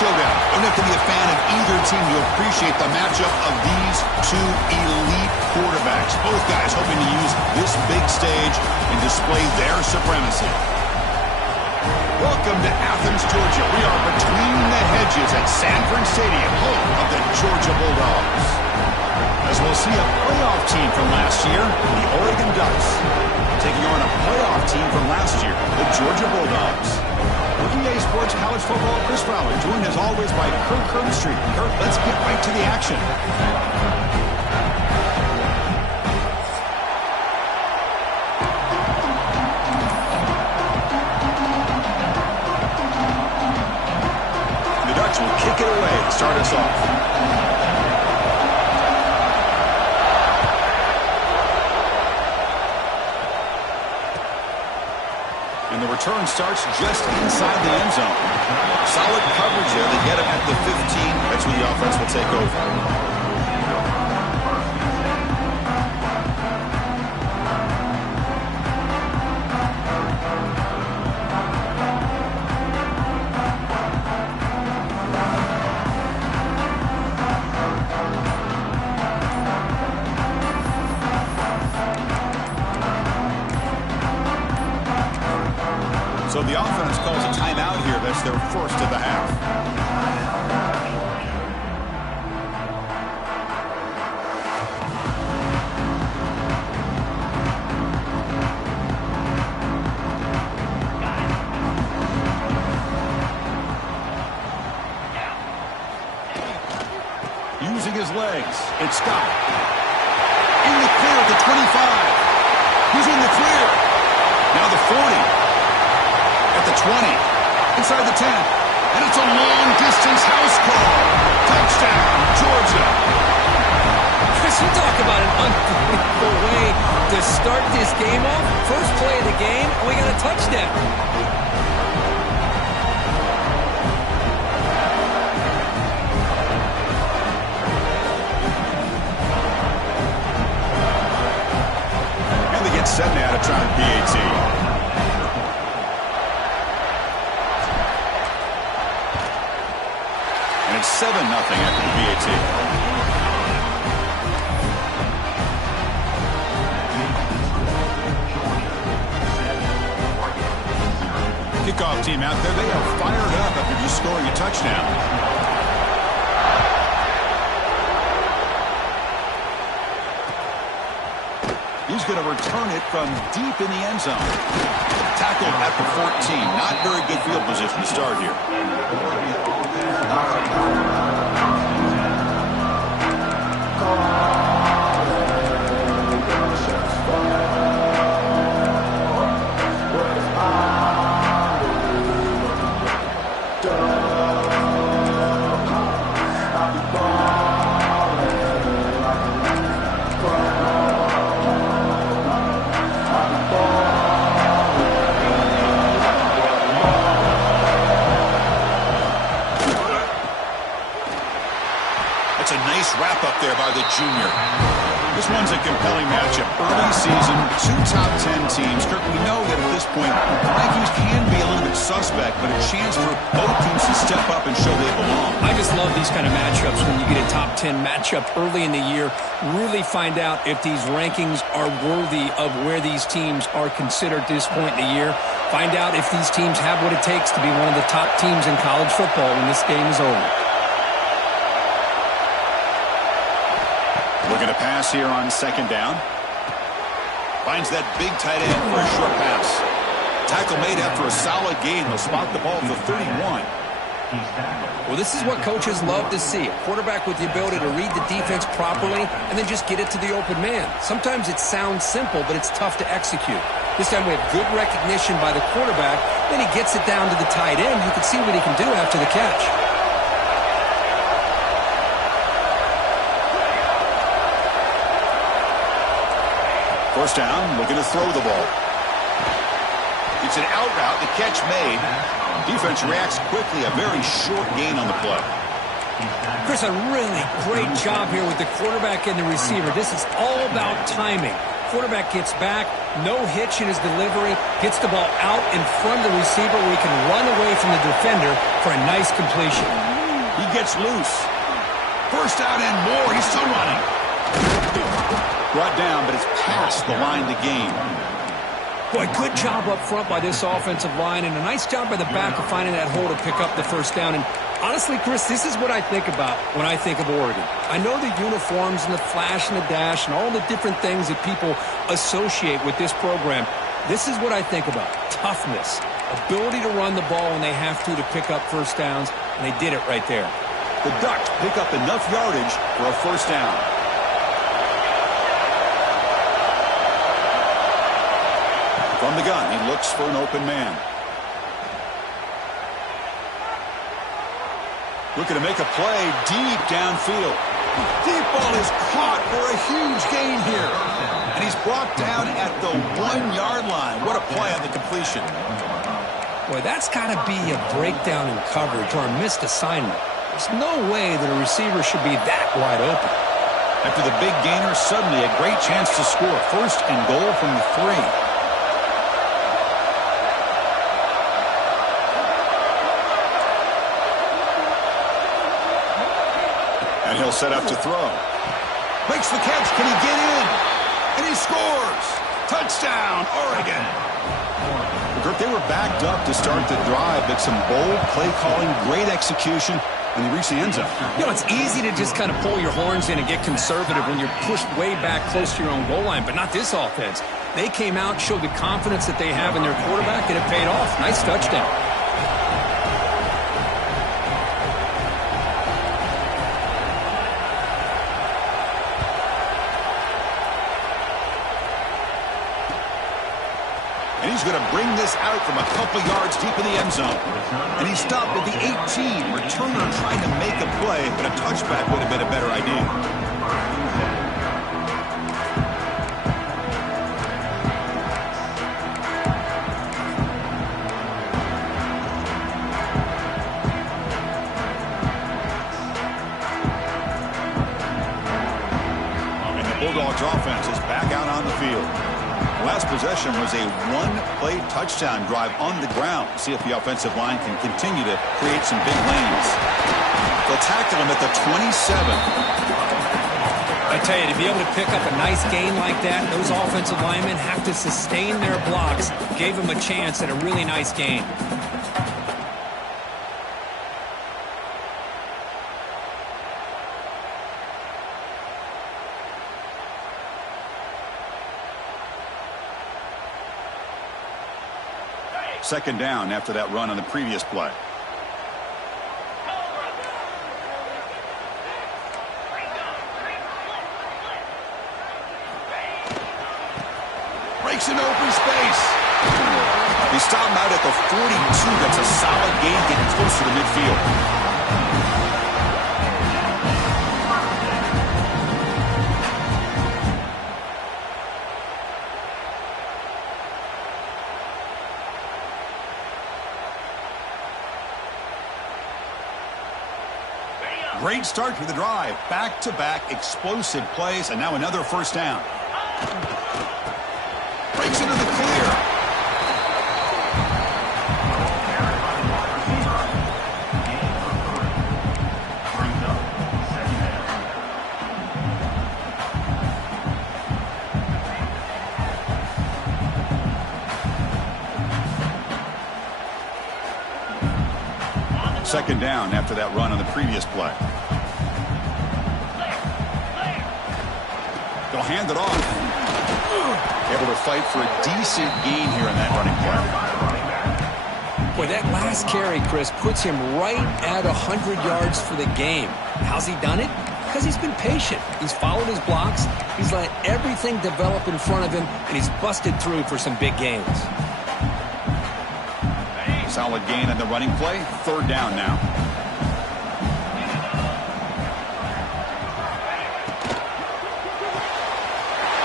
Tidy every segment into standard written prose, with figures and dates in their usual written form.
showdown. Don't have to be a fan of either team to appreciate the matchup of these two elite quarterbacks. Both guys hoping to use this big stage and display their supremacy. Welcome to Athens, Georgia. We are between the hedges at Sanford Stadium, home of the Georgia Bulldogs. As we'll see a playoff team from last year, the Oregon Ducks, taking on a playoff team from last year, the Georgia Bulldogs. For EA Sports College Football, Chris Fowler, joined as always by Kirk Herbstreit. Kirk, let's get right to the action. Will kick it away to start us off. And the return starts just inside the end zone. Solid coverage there. They get him at the 15. That's where the offense will take over. So the offense calls a timeout here. That's their first of the half. Using his legs, it's Scott. In the clear at the 25. He's in the clear. Now the 40. At the 20, inside the 10, and it's a long-distance house call. Touchdown, Georgia. Chris, you talk about an unbelievable way to start this game off. First play of the game, and we got a touchdown. And they get set now to try the PAT. It's 7-0 after the PAT. Kickoff team out there. They are fired up after just scoring a touchdown. He's going to return it from deep in the end zone. Tackled at the 14. Not very good field position to start here. That's a nice wrap-up there by the junior. This one's a compelling matchup. Early season, two top 10 teams. Kirk, we know that at this point, the rankings can be a little bit suspect, but a chance for both teams to step up and show they belong. I just love these kind of matchups when you get a top 10 matchup early in the year. Really find out if these rankings are worthy of where these teams are considered at this point in the year. Find out if these teams have what it takes to be one of the top teams in college football when this game is over. Looking to pass here on second down. Finds that big tight end for a short pass. Tackle made after a solid gain. He'll spot the ball at the 31. Well, this is what coaches love to see. A quarterback with the ability to read the defense properly and then just get it to the open man. Sometimes it sounds simple, but it's tough to execute. This time we have good recognition by the quarterback. Then he gets it down to the tight end. You can see what he can do after the catch. First down, looking to throw the ball. It's an out route, the catch made. Defense reacts quickly, a very short gain on the play. Chris, a really great job here with the quarterback and the receiver. This is all about timing. Quarterback gets back, no hitch in his delivery, gets the ball out in front of the receiver where he can run away from the defender for a nice completion. He gets loose. First out and more. He's still running. Brought down, but it's past the line to gain. Boy, good job up front by this offensive line, and a nice job by the back of finding that hole to pick up the first down. And honestly, Chris, this is what I think about when I think of Oregon. I know the uniforms and the flash and the dash and all the different things that people associate with this program. This is what I think about. Toughness, ability to run the ball when they have to pick up first downs, and they did it right there. The Ducks pick up enough yardage for a first down. From the gun, he looks for an open man. Looking to make a play deep downfield. Deep ball is caught for a huge gain here. And he's brought down at the 1-yard line. What a play on the completion. Boy, that's got to be a breakdown in coverage or a missed assignment. There's no way that a receiver should be that wide open. After the big gainer, suddenly a great chance to score. First and goal from the 3. And he'll set up to throw. Makes the catch. Can he get in? And he scores. Touchdown, Oregon. Kurt, they were backed up to start the drive, but some bold play calling, great execution, and they reached the end zone. You know, it's easy to just kind of pull your horns in and get conservative when you're pushed way back close to your own goal line, but not this offense. They came out, showed the confidence that they have in their quarterback, and it paid off. Nice touchdown. He's going to bring this out from a couple yards deep in the end zone. And he stopped at the 18. Returner trying to make a play, but a touchback would have been a better idea. And the Bulldogs offense is back out on the field. Last possession was a one-play touchdown drive on the ground. See if the offensive line can continue to create some big lanes. They'll tackle him at the 27. I tell you, to be able to pick up a nice gain like that, those offensive linemen have to sustain their blocks. Gave him a chance at a really nice gain. Second down after that run on the previous play. Breaks into open space. He stopped him out at the 42. That's a solid gain, getting closer to midfield. Great start to the drive. Back-to-back explosive plays, and now another first down. Breaks into the clear. Second down after that run on the previous play. They'll hand it off. Able to fight for a decent gain here in that running play. Boy, that last carry, Chris, puts him right at 100 yards for the game. How's he done it? Because he's been patient. He's followed his blocks. He's let everything develop in front of him, and he's busted through for some big gains. Solid gain on the running play. Third down now.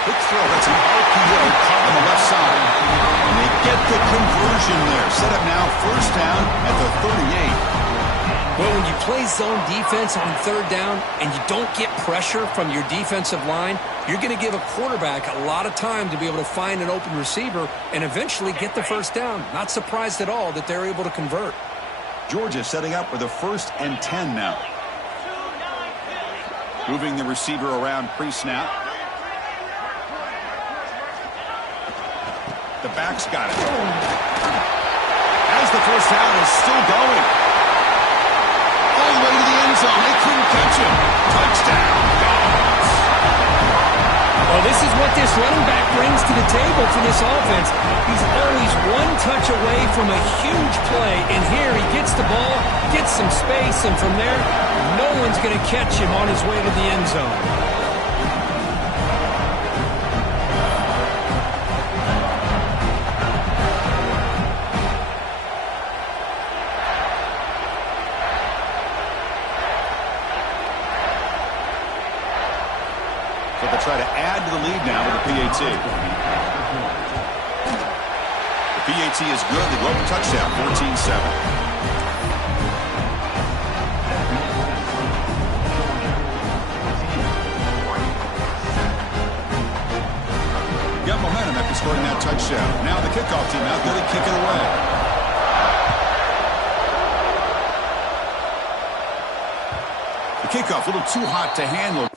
Quick throw. That's an RPO caught on the left side. And they get the conversion there. Set up now first down at the 38. Well, when you play zone defense on third down and you don't get pressure from your defensive line, you're going to give a quarterback a lot of time to be able to find an open receiver and eventually get the first down. Not surprised at all that they're able to convert. Georgia setting up with a 1st and 10 now. Moving the receiver around pre-snap. The back's got it. As the first down is still going. All the way to the end zone. They couldn't catch him. Touchdown. Dogs. Well, this is what this running back brings to the table for this offense. He's always one touch away from a huge play, and here he gets the ball, gets some space, and from there, no one's going to catch him on his way to the end zone. They'll try to add to the lead now with the PAT. The PAT is good. They go up a touchdown, 14-7. Got momentum after scoring that touchdown. Now the kickoff team out there to kick it away. The kickoff a little too hot to handle.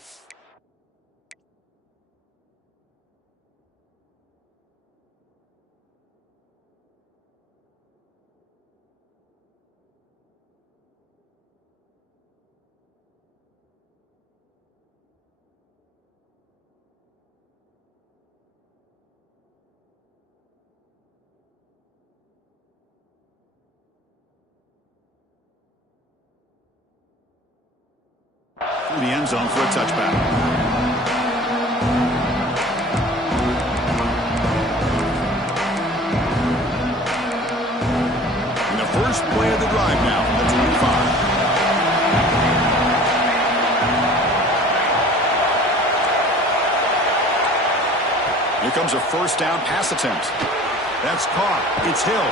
The end zone for a touchback. And the first play of the drive now from the 25. Here comes a first down pass attempt. That's caught. It's Hill.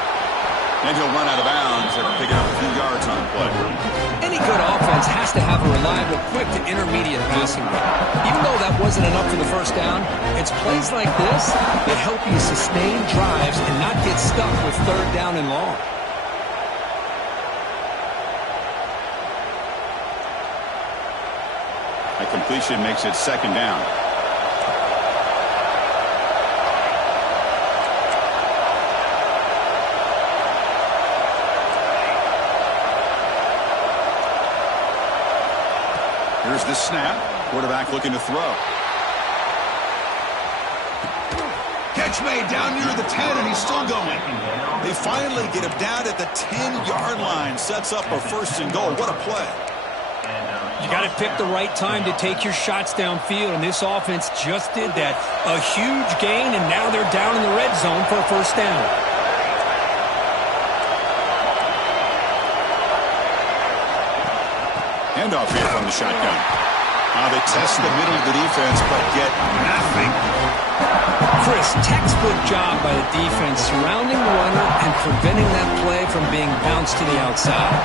And he'll run out of bounds after picking up a few yards on the play. Any good offense has to have a reliable, quick to intermediate passing game. Even though that wasn't enough for the first down, it's plays like this that help you sustain drives and not get stuck with 3rd down and long. A completion makes it 2nd down. Here's the snap. Quarterback looking to throw. Catch made down near the 10, and he's still going. They finally get him down at the 10-yard line. Sets up a 1st and goal. What a play. You got to pick the right time to take your shots downfield, and this offense just did that. A huge gain, and now they're down in the red zone for a 1st down. Handoff here from the shotgun. They test the middle of the defense, but get nothing. Chris, textbook job by the defense surrounding the runner and preventing that play from being bounced to the outside.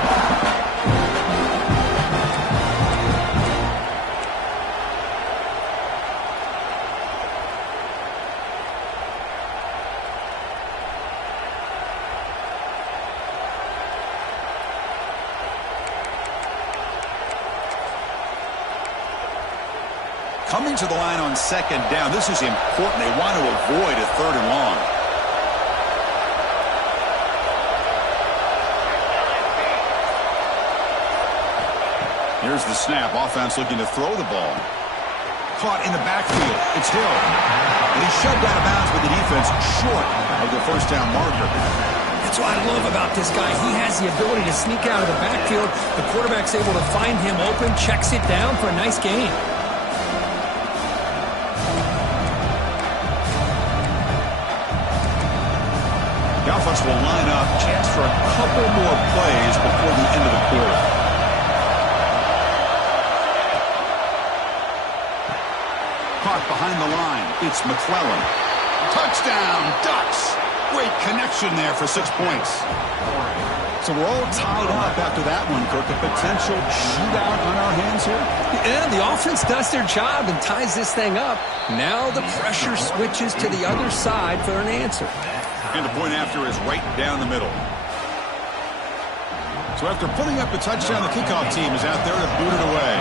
Coming to the line on 2nd down. This is important. They want to avoid a 3rd and long. Here's the snap. Offense looking to throw the ball. Caught in the backfield. It's Hill. And he's shoved out of bounds with the defense short of the 1st down marker. That's what I love about this guy. He has the ability to sneak out of the backfield. The quarterback's able to find him open, checks it down for a nice gain. The offense will line up. Chance for a couple more plays before the end of the quarter. Caught behind the line. It's McClellan. Touchdown, Ducks. Great connection there for 6 points. So we're all tied up after that one, Kirk. A potential shootout on our hands here. Yeah, the offense does their job and ties this thing up. Now the pressure switches to the other side for an answer. And the point after is right down the middle. So after putting up the touchdown, the kickoff team is out there to boot it away.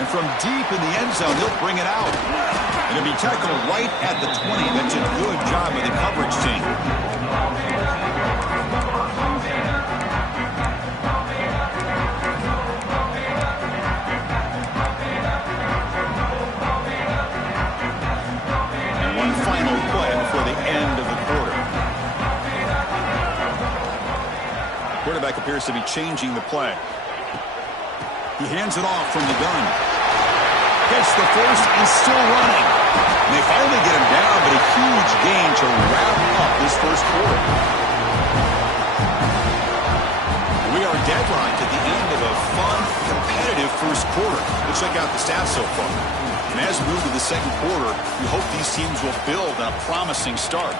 And from deep in the end zone, he'll bring it out. And it'll be tackled right at the 20. That's a good job of the coverage team. Final play before the end of the quarter. Quarterback appears to be changing the play. He hands it off from the gun. Gets the first and still running. And they finally get him down, but a huge gain to wrap up this first quarter. And we are deadlocked at the end of a fun, competitive first quarter. Let's check out the stats so far. And as we move to the second quarter, we hope these teams will build on a promising start.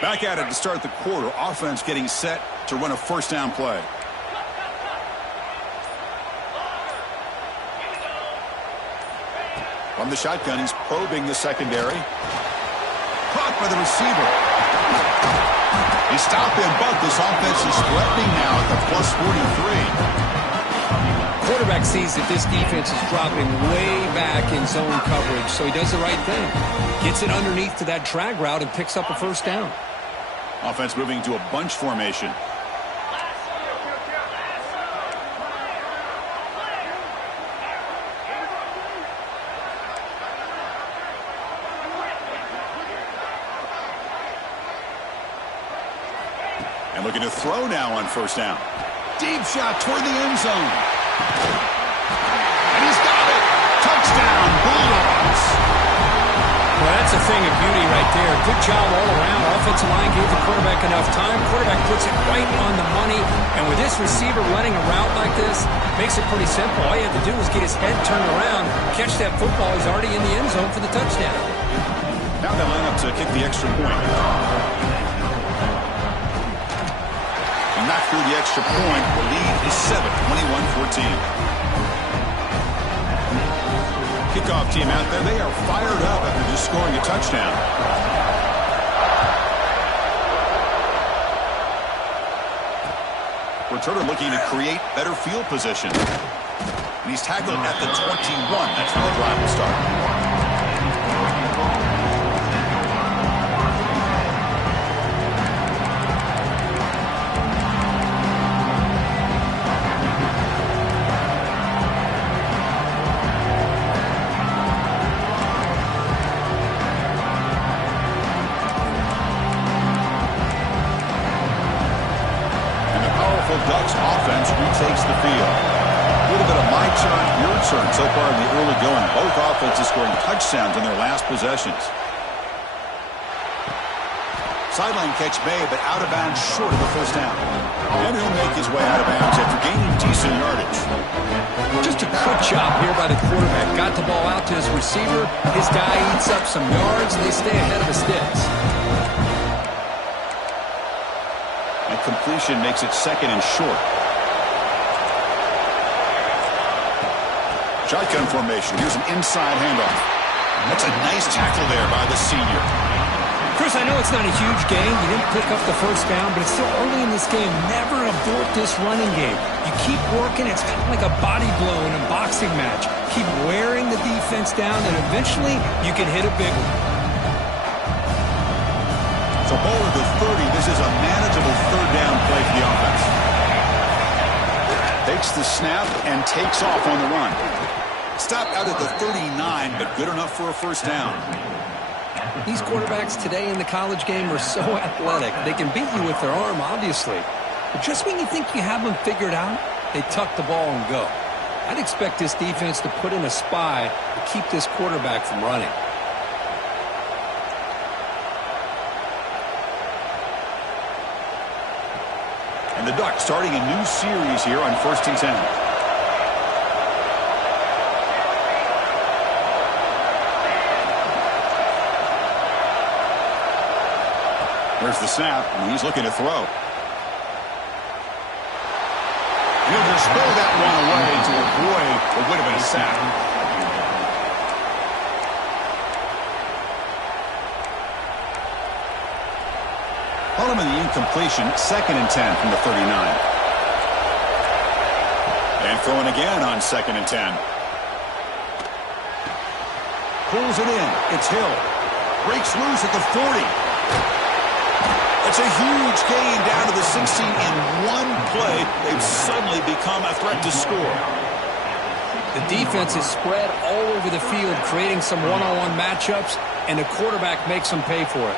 Back at it to start the quarter. Offense getting set to run a first down play. From the shotgun, he's probing the secondary. Caught by the receiver. He stopped him, but this offense is threatening now at the plus 43. Quarterback sees that this defense is dropping way back in zone coverage, so he does the right thing. Gets it underneath to that drag route and picks up a first down. Offense moving to a bunch formation. And looking to throw now on first down. Deep shot toward the end zone. And he's got it. Touchdown, Bulldogs. Well, that's a thing of beauty right there. Good job all around. Offensive line gave the quarterback enough time. Quarterback puts it right on the money. And with this receiver running a route like this, makes it pretty simple. All you have to do is get his head turned around, catch that football. He's already in the end zone for the touchdown. Now they line up to kick the extra point. And not through the extra point. The lead is 7, 21-14. Kickoff team out there. They are fired up after just scoring a touchdown. Returner looking to create better field position. And he's tackled at the 21. That's how the drive will start. Ducks offense retakes the field. A little bit of my turn, your turn so far in the early going. Both offenses scoring touchdowns in their last possessions. Sideline catch made, but out of bounds short of the first down. And he'll make his way out of bounds after gaining decent yardage. Just a quick job here by the quarterback. Got the ball out to his receiver. His guy eats up some yards, and they stay ahead of the sticks. Completion makes it second and short. Shotgun formation. Here's an inside handoff. That's a nice tackle there by the senior. Chris, I know it's not a huge gain. You didn't pick up the first down, but it's still early in this game. Never abort this running game. You keep working. It's kind of like a body blow in a boxing match. Keep wearing the defense down, and eventually you can hit a big one. So ball at the 30. This is a manageable third down play for the offense. Takes the snap and takes off on the run. Stopped out at the 39, but good enough for a first down. These quarterbacks today in the college game are so athletic. They can beat you with their arm, obviously. But just when you think you have them figured out, they tuck the ball and go. I'd expect this defense to put in a spy to keep this quarterback from running. And the Ducks starting a new series here on 1st and 10. There's the snap, and he's looking to throw. He'll just throw that one away to avoid what would have been a sack. Following the incompletion, 2nd and 10 from the 39. And throwing again on 2nd and 10. Pulls it in. It's Hill. Breaks loose at the 40. It's a huge gain down to the 16 in one play. They've suddenly become a threat to score. The defense is spread all over the field, creating some one-on-one matchups, and the quarterback makes them pay for it.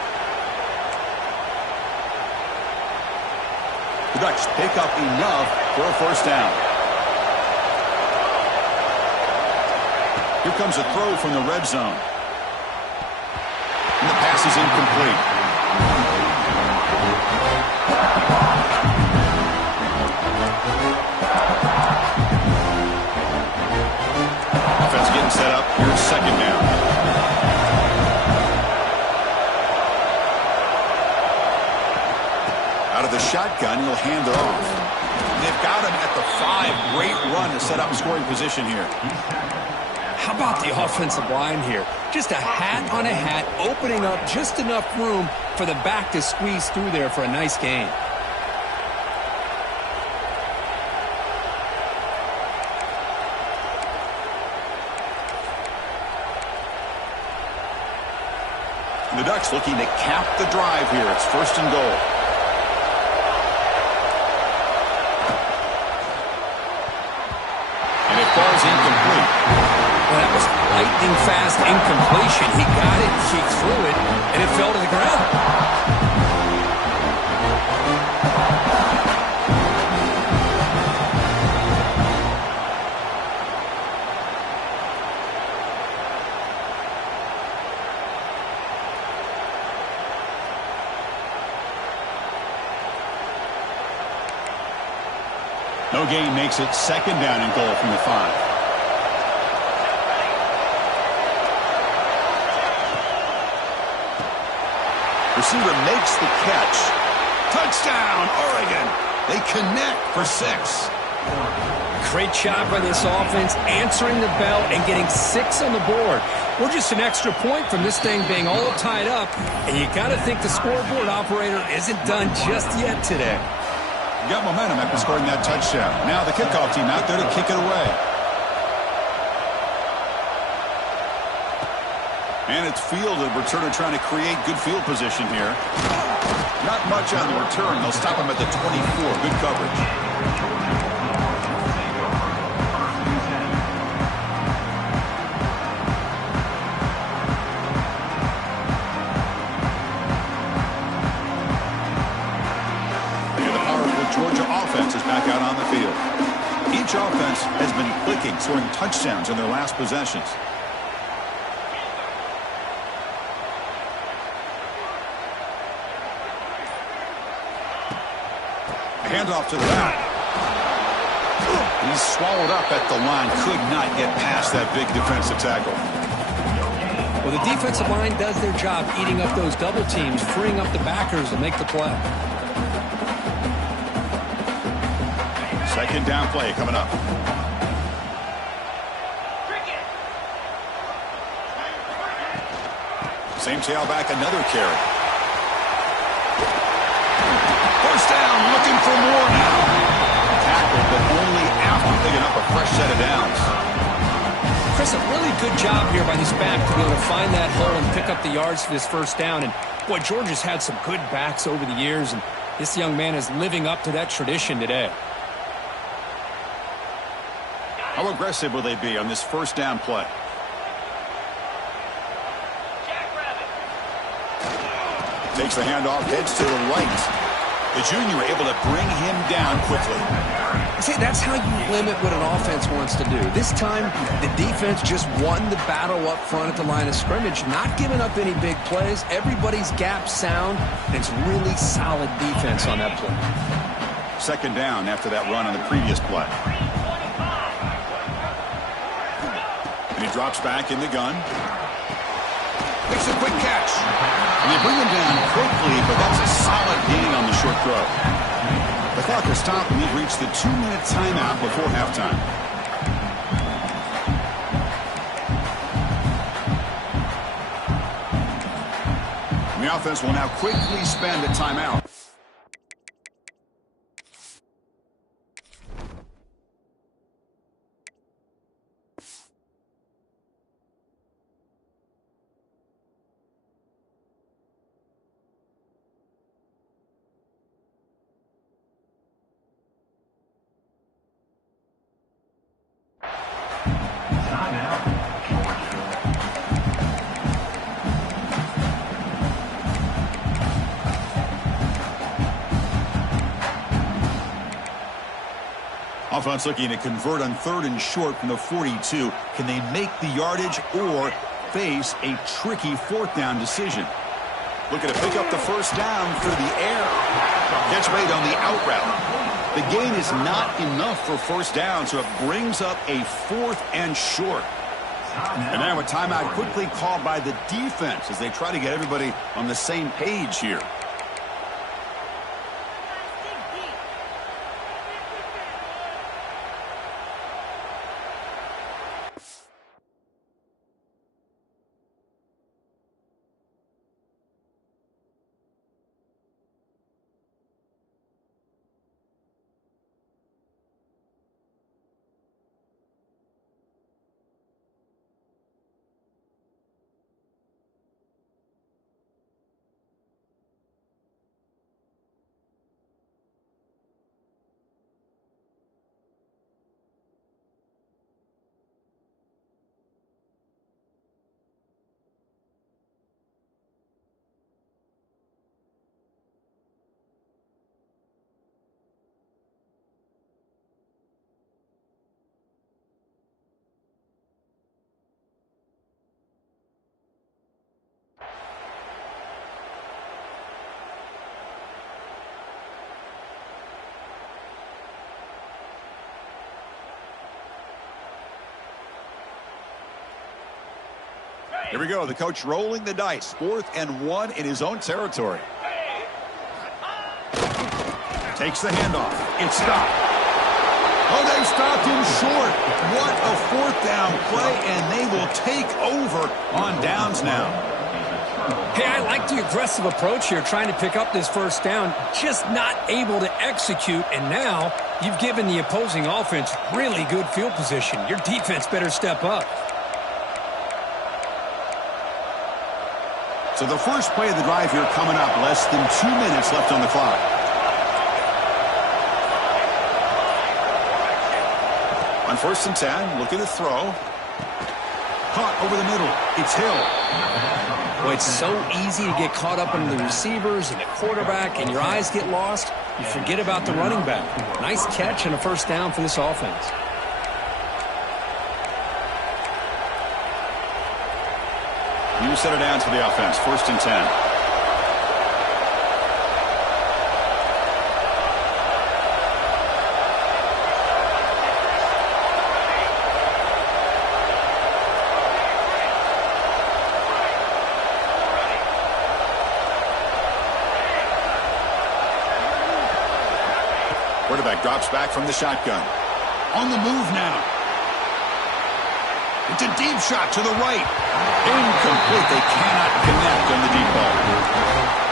The Ducks pick up enough for a first down. Here comes a throw from the red zone. And the pass is incomplete. Offense getting set up. Here's 2nd down. Out of the shotgun, he'll hand it off. They've got him at the 5. Great run to set up scoring position here. How about the offensive line here? Just a hat on a hat, opening up just enough room for the back to squeeze through there for a nice gain. The Ducks looking to cap the drive here. It's 1st and goal. And it falls incomplete. Well, that was lightning fast incompletion. He got it, he threw it, and it fell to the ground. No gain makes it 2nd down and goal from the 5. Receiver makes the catch. Touchdown, Oregon. They connect for 6. Great job by this offense, answering the bell and getting 6 on the board. We're just an extra point from this thing being all tied up, and you got to think the scoreboard operator isn't done just yet today. Got momentum after scoring that touchdown. Now the kickoff team out there to kick it away. And it's fielded. Returner trying to create good field position here. Not much on the return. They'll stop him at the 24. Good coverage. Georgia offense is back out on the field. Each offense has been clicking, scoring touchdowns in their last possessions. A handoff to the back. He's swallowed up at the line. Could not get past that big defensive tackle. Well, the defensive line does their job eating up those double teams, freeing up the backers to make the play. 2nd down play coming up. Same tailback, another carry. 1st down, looking for more now. Tackled, but only after picking up a fresh set of downs. Chris, a really good job here by this back to be able to find that hole and pick up the yards for this 1st down. And, boy, Georgia's had some good backs over the years, and this young man is living up to that tradition today. How aggressive will they be on this 1st down play? Takes the handoff, heads to the right. The junior able to bring him down quickly. See, that's how you limit what an offense wants to do. This time, the defense just won the battle up front at the line of scrimmage, not giving up any big plays. Everybody's gap sound, and it's really solid defense on that play. 2nd down after that run on the previous play. And he drops back in the gun. Makes a quick catch. And they bring him down quickly, but that's a solid gain on the short throw. The clock has stopped, and we've reached the 2-minute timeout before halftime. And the offense will now quickly spend a timeout. Offense looking to convert on 3rd and short from the 42. Can they make the yardage or face a tricky 4th down decision? Looking to pick up the first down through the air. Catch made on the out route. The gain is not enough for first down, so it brings up a 4th and short. And now a timeout quickly called by the defense as they try to get everybody on the same page here. Here we go. The coach rolling the dice. 4th and 1 in his own territory. Takes the handoff. It's stopped. Oh, they stopped him short. What a 4th down play, and they will take over on downs now. Hey, I like the aggressive approach here, trying to pick up this first down, just not able to execute, and now you've given the opposing offense really good field position. Your defense better step up. So the first play of the drive here coming up, less than 2 minutes left on the clock. On 1st and 10, looking to throw. Caught over the middle. It's Hill. Well, it's so easy to get caught up in the receivers and the quarterback, and your eyes get lost. You forget about the running back. Nice catch and a first down for this offense. You set it down to the offense. 1st and 10. Quarterback drops back from the shotgun. On the move now. It's a deep shot to the right. Incomplete. They cannot connect on the deep ball.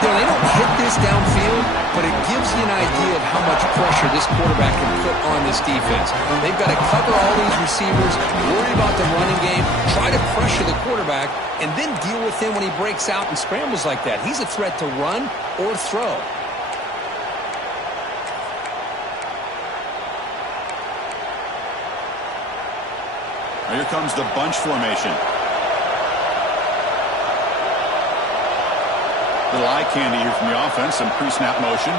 You know, they don't hit this downfield, but it gives you an idea of how much pressure this quarterback can put on this defense. They've got to cover all these receivers, worry about the running game, try to pressure the quarterback, and then deal with him when he breaks out and scrambles like that. He's a threat to run or throw. Here comes the bunch formation. Little eye candy here from the offense. Some pre-snap motion.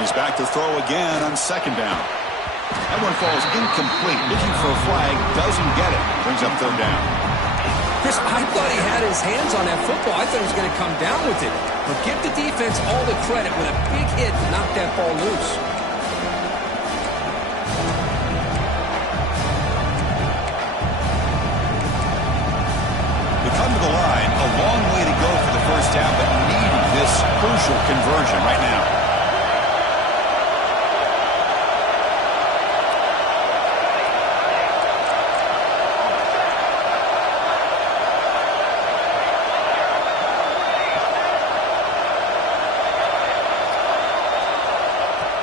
He's back to throw again on 2nd down. That one falls incomplete. Looking for a flag. Doesn't get it. Brings up 3rd down. Chris, I thought he had his hands on that football. I thought he was going to come down with it. But give the defense all the credit with a big hit to knock that ball loose. Come to the line. crucial conversion right now.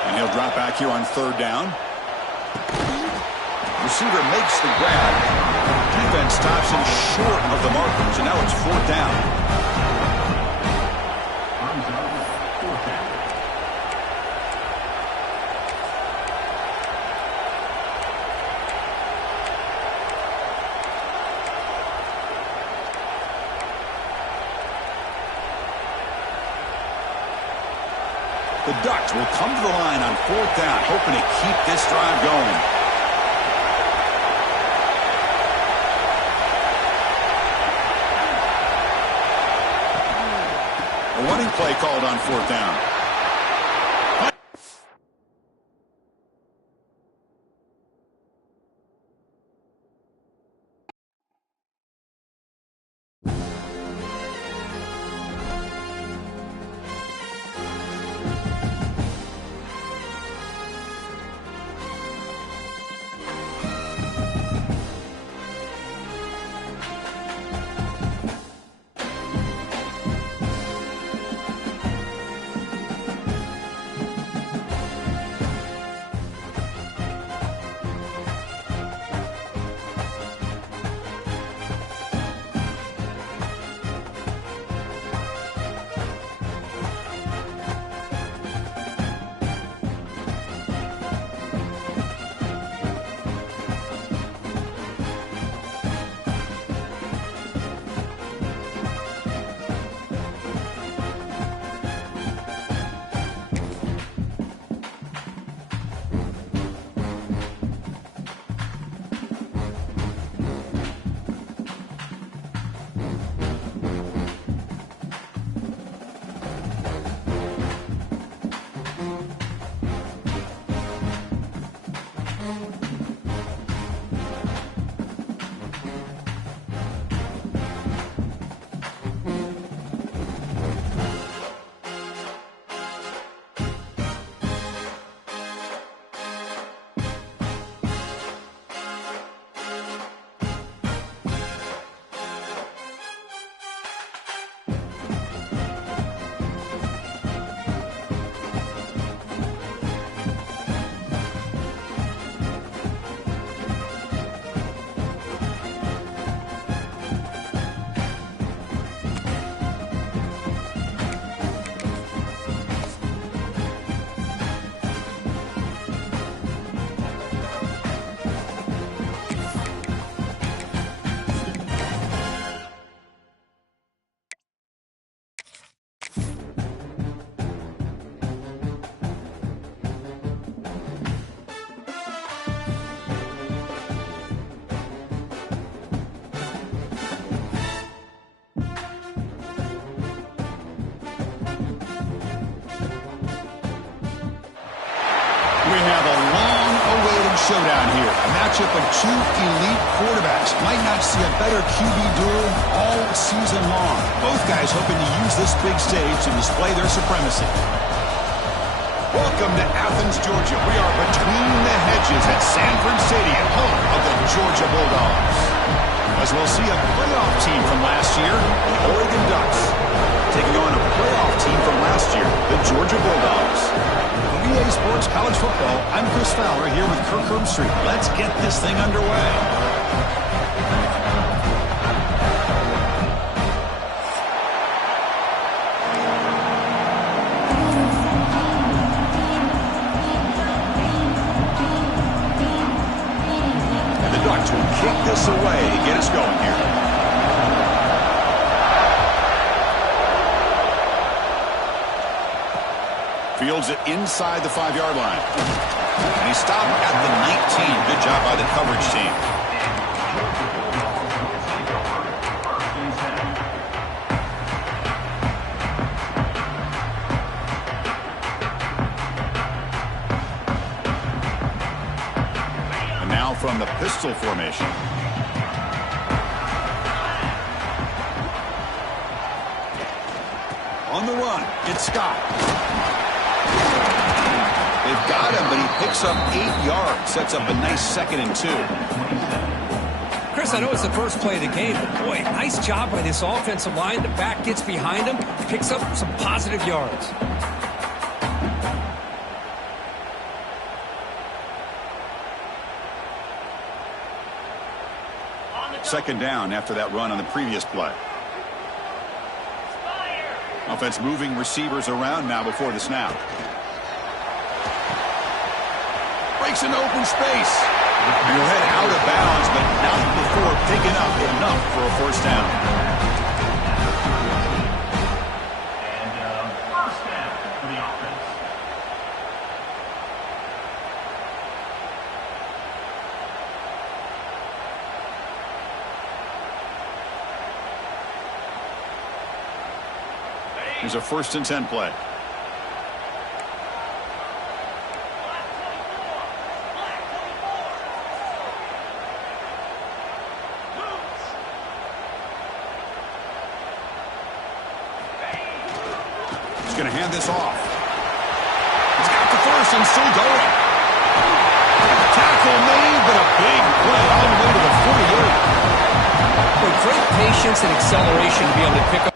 And he'll drop back here on third down. Receiver makes the grab. Defense stops him short of the markers, and now it's fourth down. The Ducks will come to the line on fourth down, hoping to keep this drive going. A running play called on fourth down. We have a long-awaited showdown here. A matchup of two elite quarterbacks. Might not see a better QB duel all season long. Both guys hoping to use this big stage to display their supremacy. Welcome to Athens, Georgia. We are between the hedges at Sanford Stadium, home of the Georgia Bulldogs. As we'll see a playoff team from last year, the Oregon Ducks, taking on a playoff team from last year, the Georgia Bulldogs. From EA Sports College Football, I'm Chris Fowler here with Kirk Herbstreit. Let's get this thing underway. And the Ducks will kick this away to get us going here. Fields it inside the 5-yard line. And he stopped at the 19. Good job by the coverage team. And now from the pistol formation. On On the run, it's Scott. They've got him, but he picks up 8 yards. Sets up a nice 2nd and 2. Chris, I know it's the first play of the game, but boy, nice job by this offensive line. The back gets behind him, picks up some positive yards. 2nd down after that run on the previous play. Offense moving receivers around now before the snap. Breaks into open space. Your head out of bounds, but not before picking up enough for a first down. First down for the offense. Here's a 1st and 10 play. He's going to hand this off. He's got the 1st and still going. Tackle made, but a big play all the way to the 48. With great patience and acceleration to be able to pick up.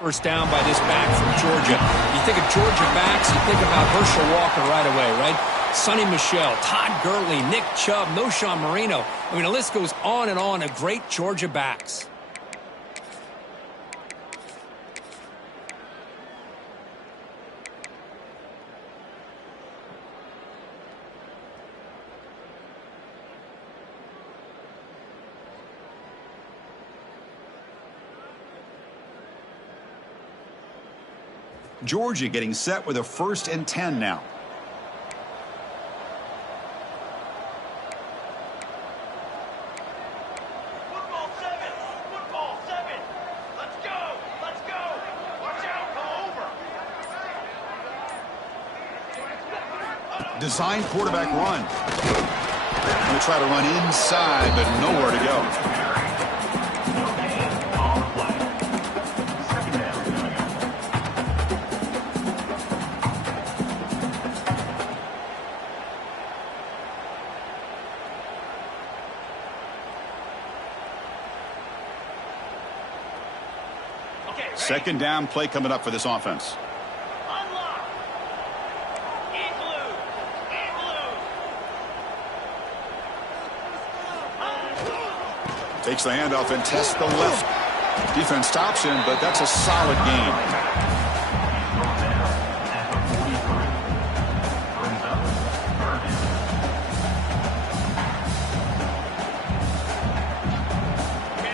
First down by this back from Georgia. You think of Georgia backs, you think about Herschel Walker right away, right? Sonny Michel, Todd Gurley, Nick Chubb, Knowshon Moreno. I mean, the list goes on and on of great Georgia backs. Georgia getting set with a 1st and 10 now. Football 7. Football 7. Let's go. Let's go. Watch out. Come over. Design quarterback run. Going to try to run inside, but nowhere to go. Second down play coming up for this offense. Unlock. Igloo. Igloo. Takes the handoff and tests the left. Defense stops him, but that's a solid gain.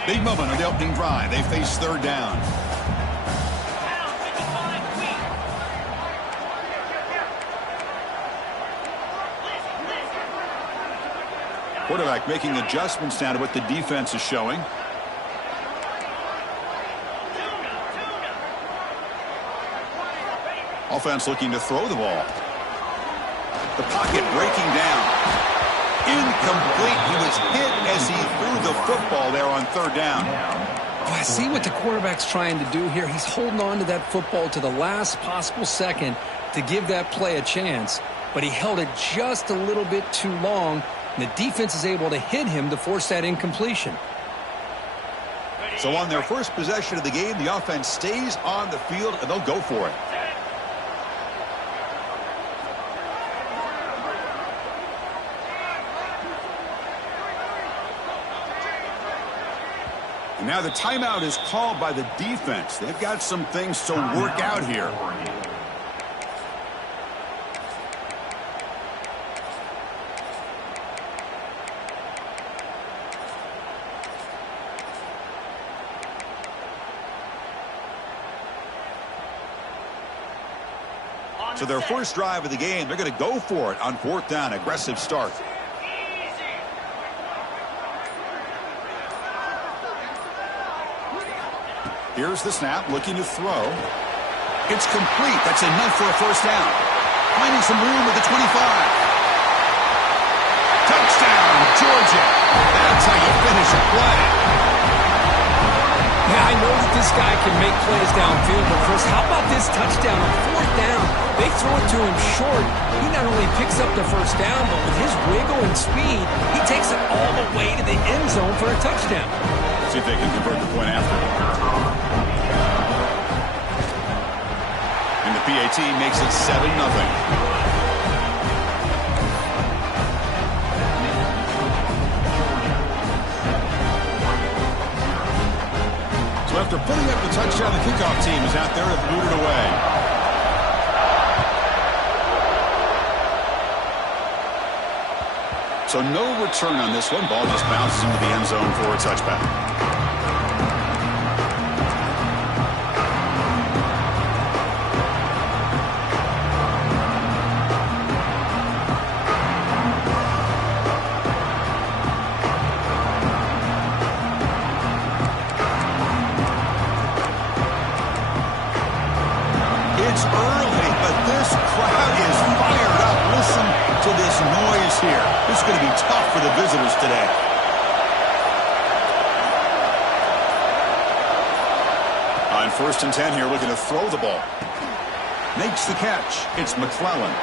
Big moment on the opening drive. They face 3rd down. Quarterback making adjustments now to what the defense is showing. Offense looking to throw the ball. The pocket breaking down. Incomplete. He was hit as he threw the football there on third down. Oh, I see what the quarterback's trying to do here. He's holding on to that football to the last possible second to give that play a chance. But he held it just a little bit too long. And the defense is able to hit him to force that incompletion. So on their first possession of the game, the offense stays on the field, and they'll go for it. And now the timeout is called by the defense. They've got some things to work out here. So their first drive of the game, they're going to go for it on fourth down. Aggressive start. Here's the snap, looking to throw. It's complete. That's enough for a first down. Finding some room at the 25. Touchdown, Georgia. That's how you finish a play. Yeah, I know that this guy can make plays downfield, but first, how about this touchdown on fourth down? They throw it to him short. He not only picks up the first down, but with his wiggle and speed, he takes it all the way to the end zone for a touchdown. See if they can convert the point after. And the PAT makes it 7-0. So after putting up the touchdown, the kickoff team is out there to boot it away. So no return on this one. Ball just bounces into the end zone for a touchback. It's early, but this crowd is fired up. Listen to this noise here. This is going to be tough for the visitors today. On 1st and 10 here, looking to throw the ball. Makes the catch. It's McClellan.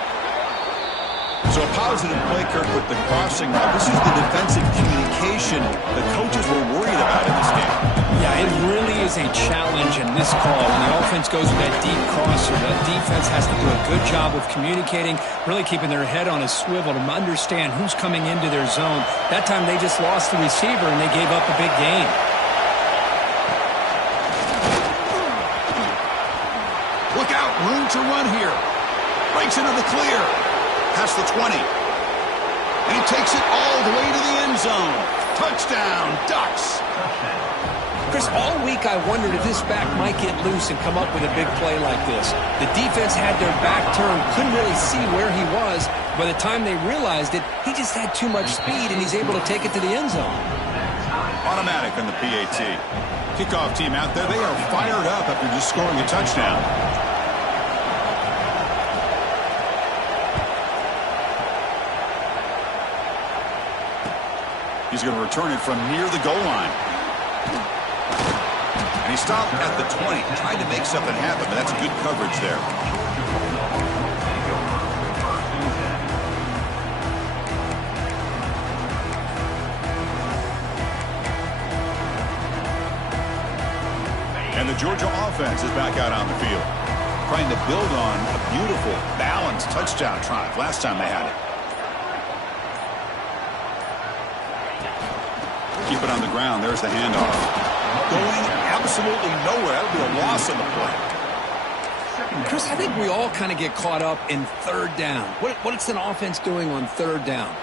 So a positive play, Kirk, with the crossing route. This is the defensive communication the coaches were worried about in this game. Yeah, it really is a challenge in this call. When the offense goes with that deep crosser, that defense has to do a good job of communicating, really keeping their head on a swivel to understand who's coming into their zone. That time they just lost the receiver and they gave up a big gain. Look out, room to run here. Breaks into the clear. Past the 20. And he takes it all the way to the end zone. Touchdown, Ducks. Chris, all week I wondered if this back might get loose and come up with a big play like this. The defense had their back turned, couldn't really see where he was. By the time they realized it, he just had too much speed, and he's able to take it to the end zone. Automatic on the PAT. Kickoff team out there, they are fired up after just scoring a touchdown. He's going to return it from near the goal line. And he stopped at the 20, trying to make something happen, but that's good coverage there. And the Georgia offense is back out on the field, trying to build on a beautiful, balanced touchdown drive last time they had it. Keep it on the ground. There's the handoff. Going absolutely nowhere. That'll be a loss on the play. Chris, I think we all kind of get caught up in third down. What's an offense doing on third down?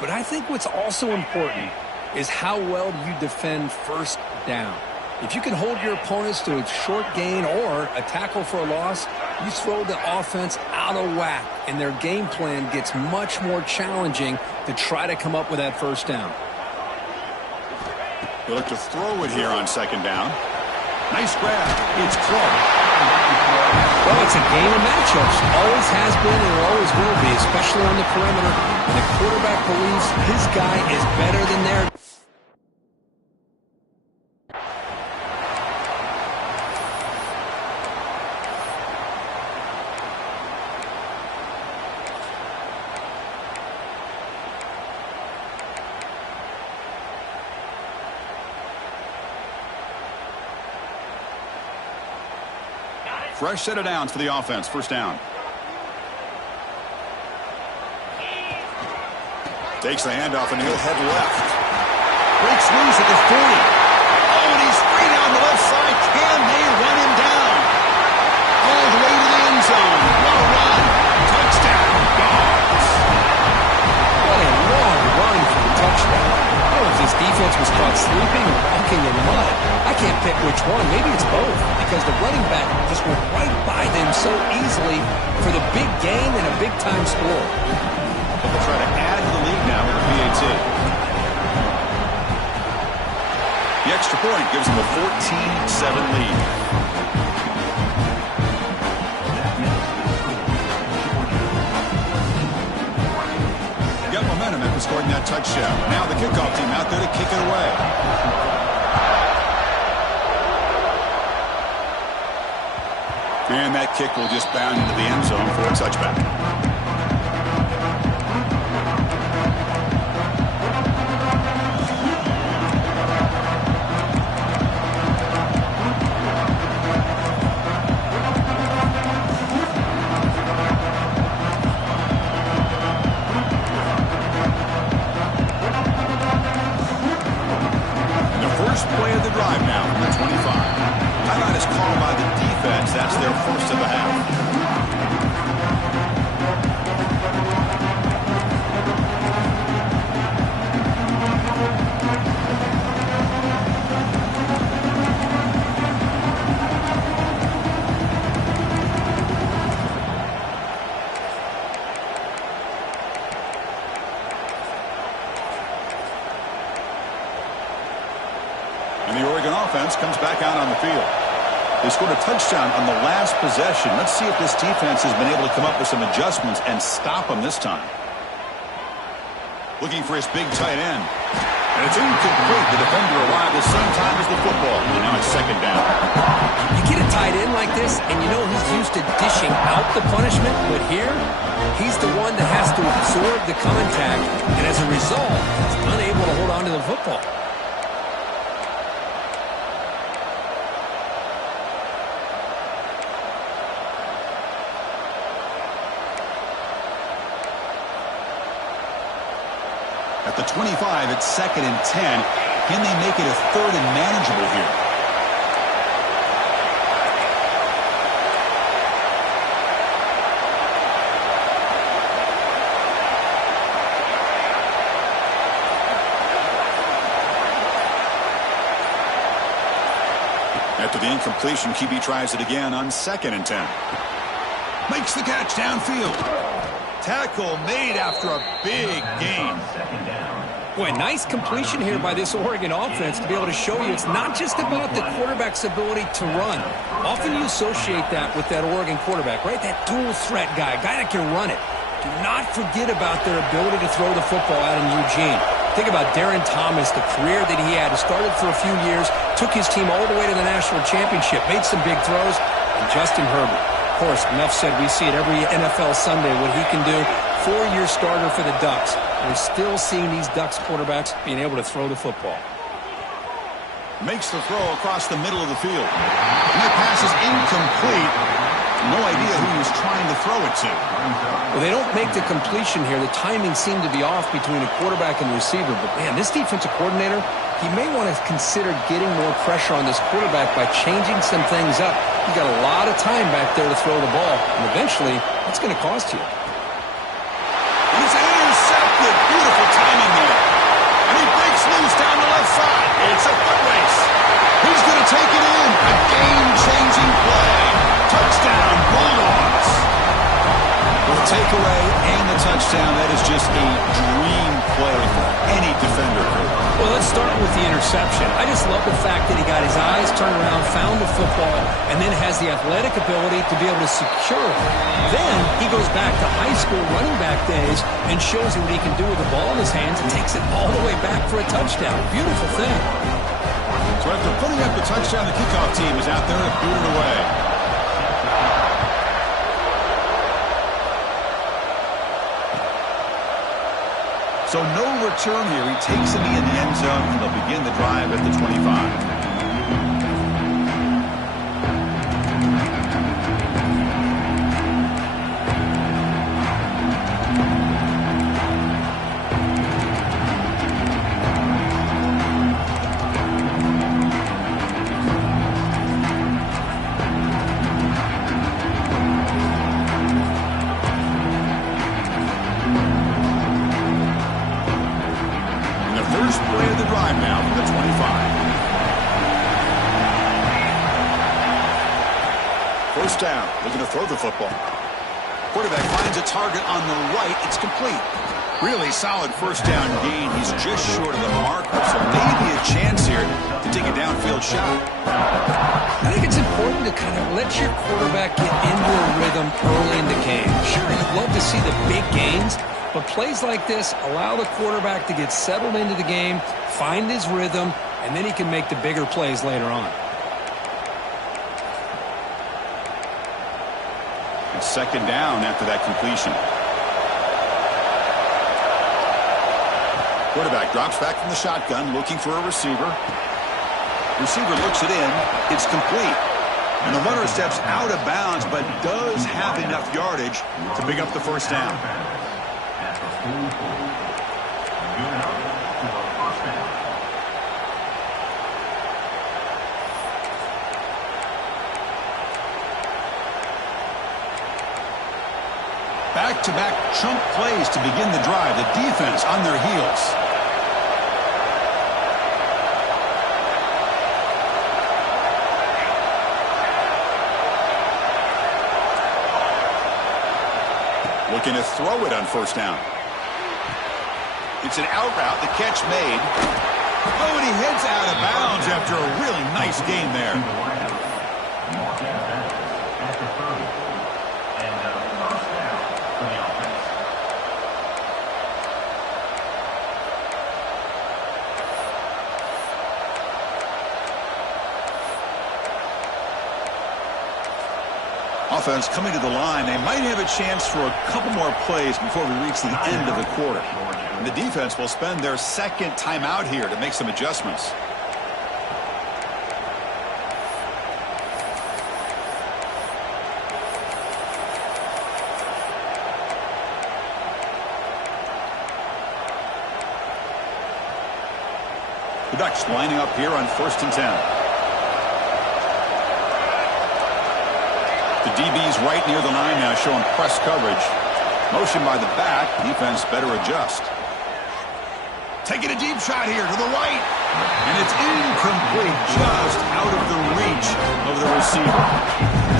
But I think what's also important is how well you defend first down. If you can hold your opponents to a short gain or a tackle for a loss, you throw the offense out of whack, and their game plan gets much more challenging to try to come up with that first down. They look to throw it here on second down. Nice grab. It's Clark. Well, it's a game of matchups. Always has been and it always will be, especially on the perimeter. And the quarterback believes his guy is better than theirs. Fresh set of downs for the offense. First down. Takes the handoff and he'll head left. Breaks loose at the 40. Oh, and he's free down the left side. Can they run him down? All the way to the end zone. What a run. Touchdown, Dogs. What a long run for the touchdown. I don't know if this defense was caught sleeping or walking in mud. I can't pick which one. Maybe it's both, because the running back just went right by them so easily for the big gain and a big-time score. They'll try to add to the lead now with a PAT. The extra point gives them a 14-7 lead. Got momentum after scoring that touchdown. Now the kickoff team out there to kick it away. And that kick will just bound into the end zone for a touchback. The first play of the drive now from the 25. Timeout is called by the defense. That's their first of the half. And the Oregon offense comes back out on the field. They scored a touchdown on the last possession. Let's see if this defense has been able to come up with some adjustments and stop them this time. Looking for his big tight end. And it's incomplete. The defender arrived the same time as the football. And now it's second down. You get a tight end like this, and you know he's used to dishing out the punishment, but here, he's the one that has to absorb the contact, and as a result, he's unable to hold on to the football. At the 25, it's second and 10. Can they make it a third and manageable here? After the incompletion, QB tries it again on second and 10. Makes the catch downfield. Tackle made after a big gain. Boy, nice completion here by this Oregon offense to be able to show you it's not just about the quarterback's ability to run. Often you associate that with that Oregon quarterback, right? That dual threat guy, a guy that can run it. Do not forget about their ability to throw the football out in Eugene. Think about Darren Thomas, the career that he had. He started for a few years, took his team all the way to the national championship, made some big throws, and Justin Herbert. Of course, enough said, we see it every NFL Sunday what he can do. 4-year starter for the Ducks. We're still seeing these Ducks quarterbacks being able to throw the football. Makes the throw across the middle of the field. And that pass is incomplete. No idea who he was trying to throw it to. Well, they don't make the completion here. The timing seemed to be off between a quarterback and receiver. But, man, this defensive coordinator, he may want to consider getting more pressure on this quarterback by changing some things up. He's got a lot of time back there to throw the ball. And eventually, it's going to cost you. And it's intercepted. Beautiful timing there. And he breaks loose down the left side. It's a foot race. He's going to takeaway and the touchdown. That is just a dream play for any defender. Well, let's start with the interception. I just love the fact that he got his eyes turned around, found the football, and then has the athletic ability to be able to secure it. Then he goes back to high school running back days and shows you what he can do with the ball in his hands and takes it all the way back for a touchdown. Beautiful thing. So after putting up the touchdown, the kickoff team is out there to boot it away. So no return here. He takes it in the end zone, and they'll begin the drive at the 25. First play of the drive now from the 25. First down. Looking to throw the football. Quarterback finds a target on the right. It's complete. Really solid first down gain. He's just short of the marker, so maybe a chance here to take a downfield shot. I think it's important to kind of let your quarterback get into a rhythm early in the game. Sure, you'd love to see the big gains, but plays like this allow the quarterback to get settled into the game, find his rhythm, and then he can make the bigger plays later on. And second down after that completion. Quarterback drops back from the shotgun, looking for a receiver. Receiver looks it in. It's complete. And the runner steps out of bounds, but does have enough yardage to pick up the first down. Back-to-back chunk plays to begin the drive. The defense on their heels. Looking to throw it on first down. It's an out route. The catch made. Oh, and he heads out of bounds after a really nice gain there. Offense coming to the line. They might have a chance for a couple more plays before we reach the end of the quarter. And the defense will spend their second timeout here to make some adjustments. The Ducks lining up here on 1st and 10. The DB's right near the line now, showing press coverage. Motion by the back. Defense better adjust. Taking a deep shot here to the right. And it's incomplete, just out of the reach of the receiver.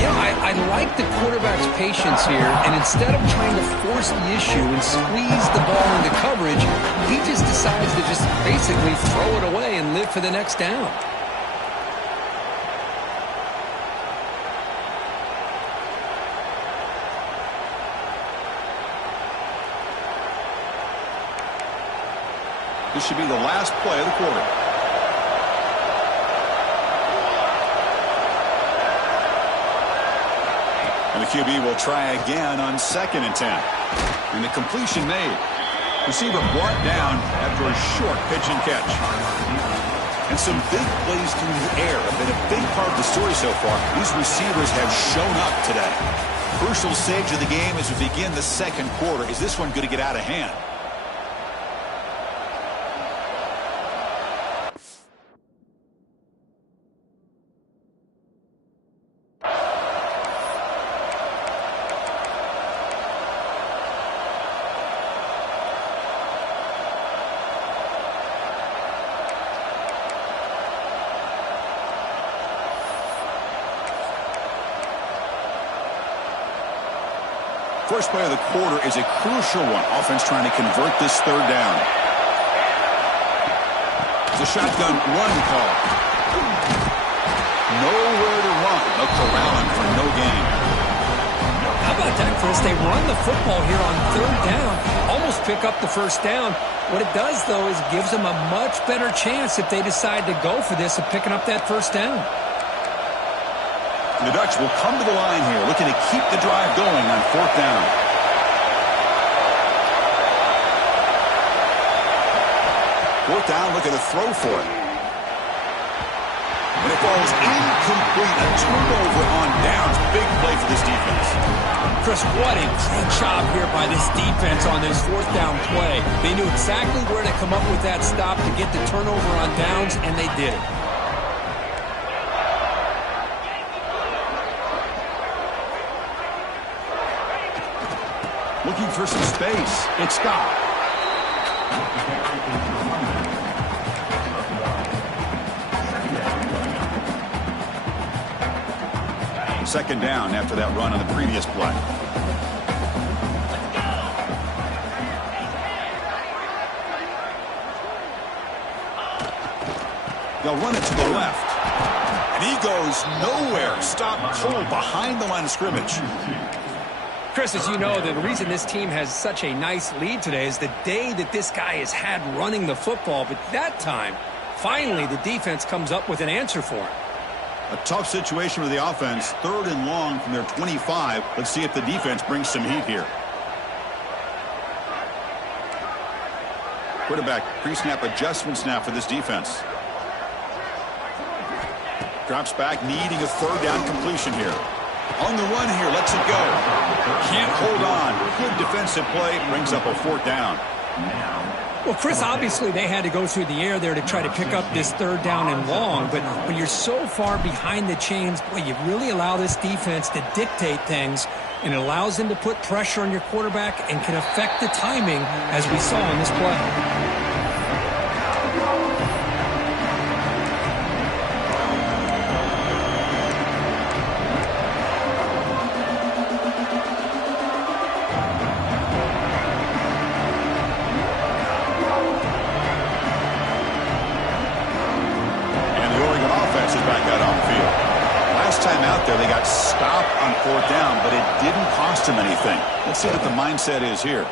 Yeah, I like the quarterback's patience here, and instead of trying to force the issue and squeeze the ball into coverage, he just decides to just basically throw it away and live for the next down. This should be the last play of the quarter. And the QB will try again on 2nd and 10. And the completion made. Receiver brought down after a short pitch and catch. And some big plays through the air have been a big part of the story so far. These receivers have shown up today. Crucial stage of the game as we begin the second quarter. Is this one going to get out of hand? First play of the quarter is a crucial one. Offense trying to convert this third down. It's a shotgun run call. Nowhere to run. They'll corral him for no gain. How about that, Chris? They run the football here on third down, almost pick up the first down. What it does, though, is it gives them a much better chance if they decide to go for this of picking up that first down. The Dutch will come to the line here, looking to keep the drive going on fourth down. Fourth down, looking to throw for it. And it falls incomplete. A turnover on downs. Big play for this defense. Chris, what a great job here by this defense on this fourth down play. They knew exactly where to come up with that stop to get the turnover on downs, and they did it. Looking for some space. It's Scott. Second down after that run on the previous play. They'll run it to the left. And he goes nowhere. Stopped cold behind the line of scrimmage. Chris, as you know, the reason this team has such a nice lead today is the day that this guy has had running the football. But that time, finally, the defense comes up with an answer for him. A tough situation for the offense. Third and long from their 25. Let's see if the defense brings some heat here. Quarterback pre-snap adjustments now for this defense. Drops back, needing a third down completion here. On the run here, lets it go. Can't hold on. Good defensive play. Brings up a fourth down. Well, Chris, obviously they had to go through the air there to try to pick up this third down and long. But when you're so far behind the chains, boy, you really allow this defense to dictate things. And it allows them to put pressure on your quarterback and can affect the timing, as we saw in this play. They got stopped on fourth down, but it didn't cost him anything. Let's see what the mindset is here.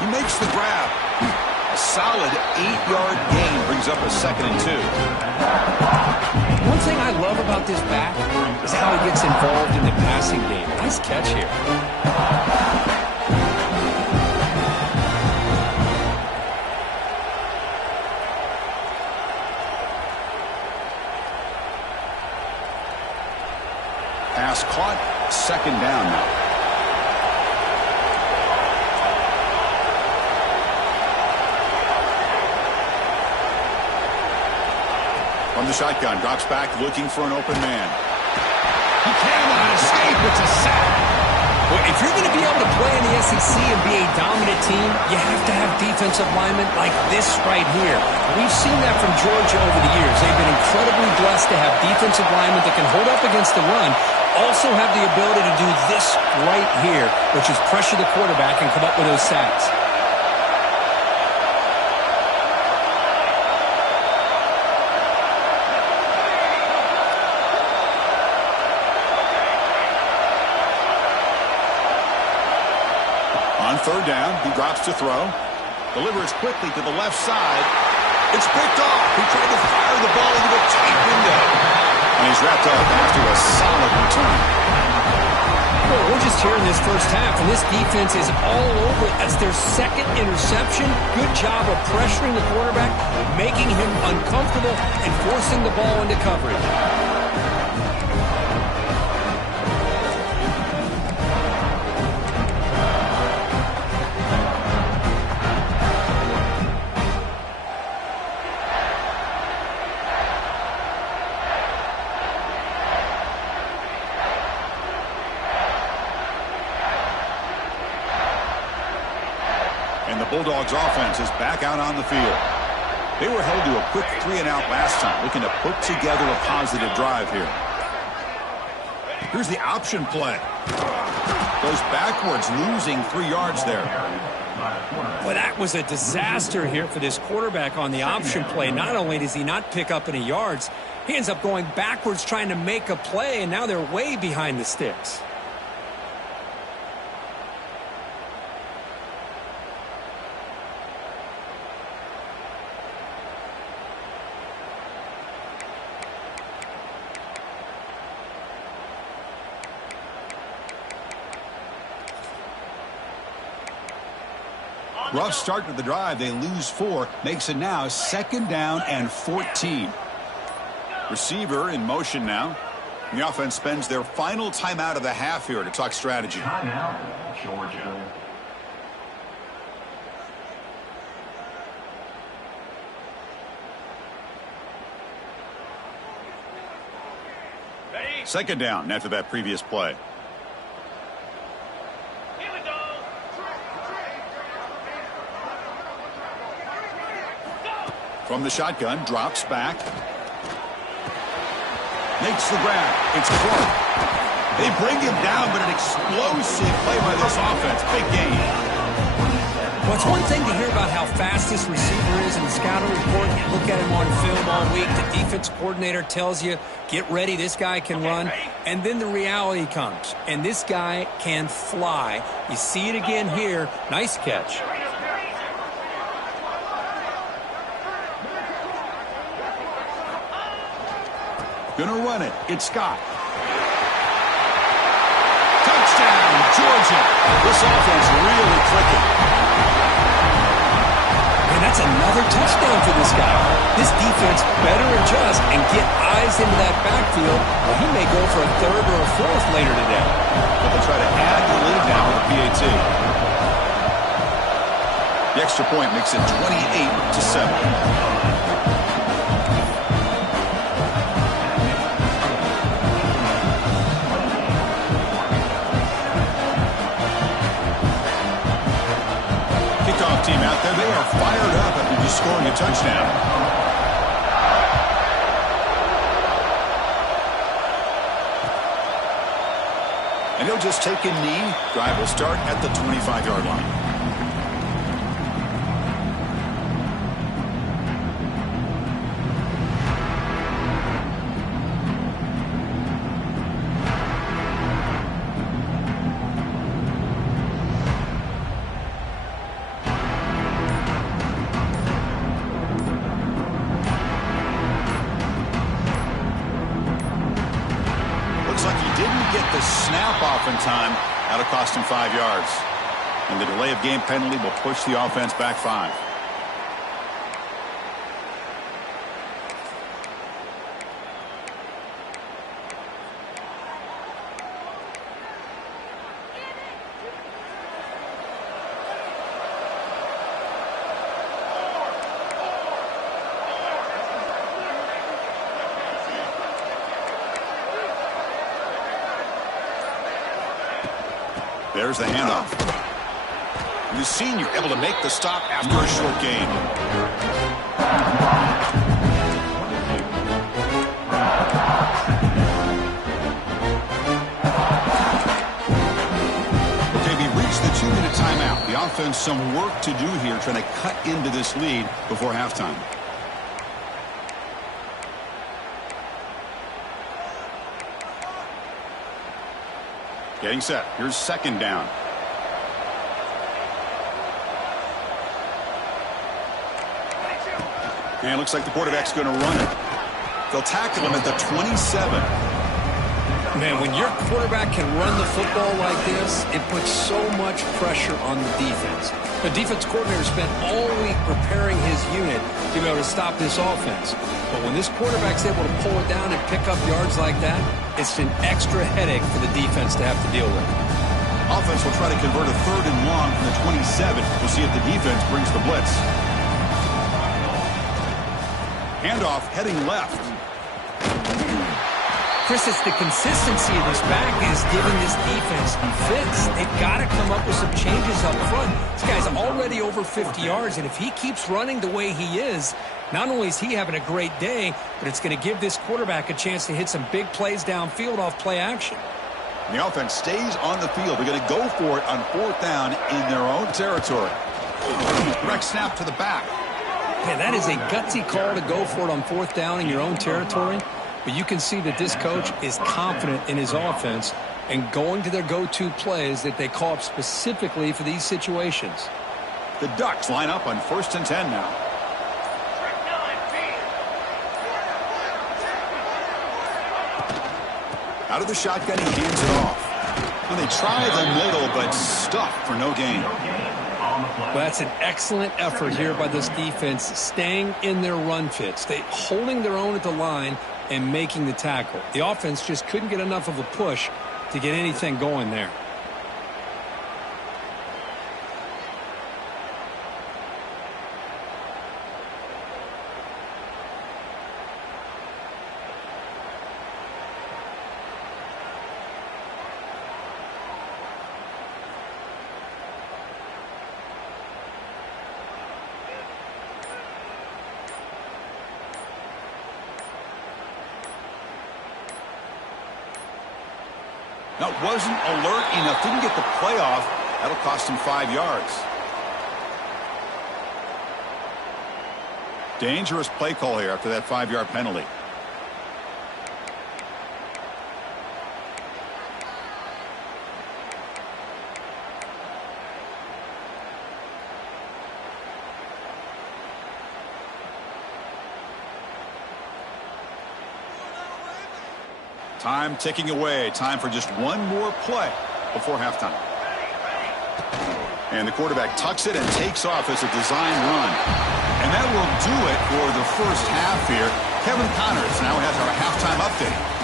He makes the grab. A solid 8-yard gain brings up a 2nd and 2. One thing I love about this back is how he gets involved in the passing game. Nice catch here. Pass caught, 2nd down now. From the shotgun, drops back, looking for an open man. He cannot escape. It's a sack. Well, if you're going to be able to play in the SEC and be a dominant team, you have to have defensive linemen like this right here. We've seen that from Georgia over the years. They've been incredibly blessed to have defensive linemen that can hold up against the run, also have the ability to do this right here, which is pressure the quarterback and come up with those sacks. On third down, he drops to throw. Delivers quickly to the left side. It's picked off. He tried to fire the ball into a tight window. And he's wrapped up after a solid return. Well, we're just here in this first half, and this defense is all over it. That's their 2nd interception. Good job of pressuring the quarterback, making him uncomfortable, and forcing the ball into coverage. And the Bulldogs offense is back out on the field. They were held to a quick 3-and-out last time, looking to put together a positive drive here. Here's the option play. Goes backwards, losing 3 yards there. Well, that was a disaster here for this quarterback on the option play. Not only does he not pick up any yards, he ends up going backwards trying to make a play, and now they're way behind the sticks. Rough start to the drive. They lose 4. Makes it now 2nd down and 14. Receiver in motion now. The offense spends their final timeout of the half here to talk strategy. Timeout, Georgia. Ready? 2nd down after that previous play. Here we go. From the shotgun, drops back. Makes the grab. It's Clark. They bring him down, but an explosive play by this offense. Big gain. Well, it's one thing to hear about how fast this receiver is in the scouting report. You look at him on film all week. The defense coordinator tells you, get ready, this guy can run. And then the reality comes, and this guy can fly. You see it again here. Nice catch. Gonna run it. It's Scott. Touchdown, Georgia. This offense really clicking. And that's another touchdown for this guy. This defense better adjust and get eyes into that backfield, or he may go for a 3rd or a 4th later today. But they'll try to add the lead now with a PAT. The extra point makes it 28-7. Team out there, they are fired up after just scoring a touchdown. And he'll just take a knee. Drive will start at the 25-yard line. In time, that'll cost him 5 yards. And the delay of game penalty will push the offense back 5. There's the handoff. The senior able to make the stop after a short gain. Okay, we reached the 2-minute timeout. The offense some work to do here trying to cut into this lead before halftime. Getting set. Here's 2nd down. And it looks like the quarterback's going to run it. They'll tackle him at the 27. Man, when your quarterback can run the football like this, it puts so much pressure on the defense. The defense coordinator spent all week preparing his unit to be able to stop this offense. But when this quarterback's able to pull it down and pick up yards like that, it's an extra headache for the defense to have to deal with. Offense will try to convert a 3rd and long from the 27. We'll see if the defense brings the blitz. Handoff heading left. Chris, it's the consistency of this back is giving this defense fits. They've got to come up with some changes up front. This guy's already over 50 yards, and if he keeps running the way he is, not only is he having a great day, but it's going to give this quarterback a chance to hit some big plays downfield off play action. The offense stays on the field. They're going to go for it on 4th down in their own territory. Direct snap to the back. Man, that is a gutsy call to go for it on 4th down in your own territory. But you can see that this coach is confident in his offense and going to their go-to plays that they call up specifically for these situations. The Ducks line up on 1st and 10 now. Out of the shotgun, he hands it off. Well, they try the middle, but stuffed for no gain. Well, that's an excellent effort here by this defense, staying in their run fits, holding their own at the line and making the tackle. The offense just couldn't get enough of a push to get anything going there. That wasn't alert enough. Didn't get the play off. That'll cost him 5 yards. Dangerous play call here after that 5-yard penalty. Time ticking away. Time for just one more play before halftime. And the quarterback tucks it and takes off as a design run. And that will do it for the first half here. Kevin Connors now has our halftime update.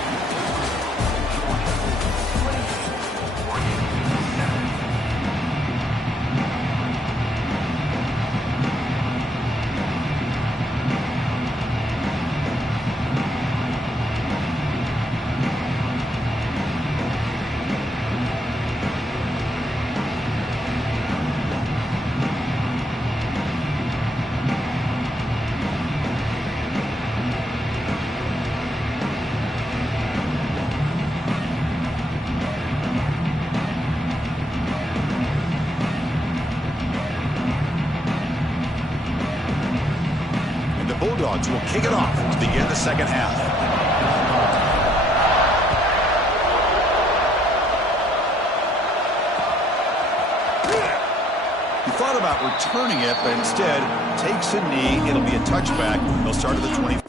Bulldogs will kick it off to begin the second half. He thought about returning it, but instead takes a knee. It'll be a touchback. They'll start at the 20.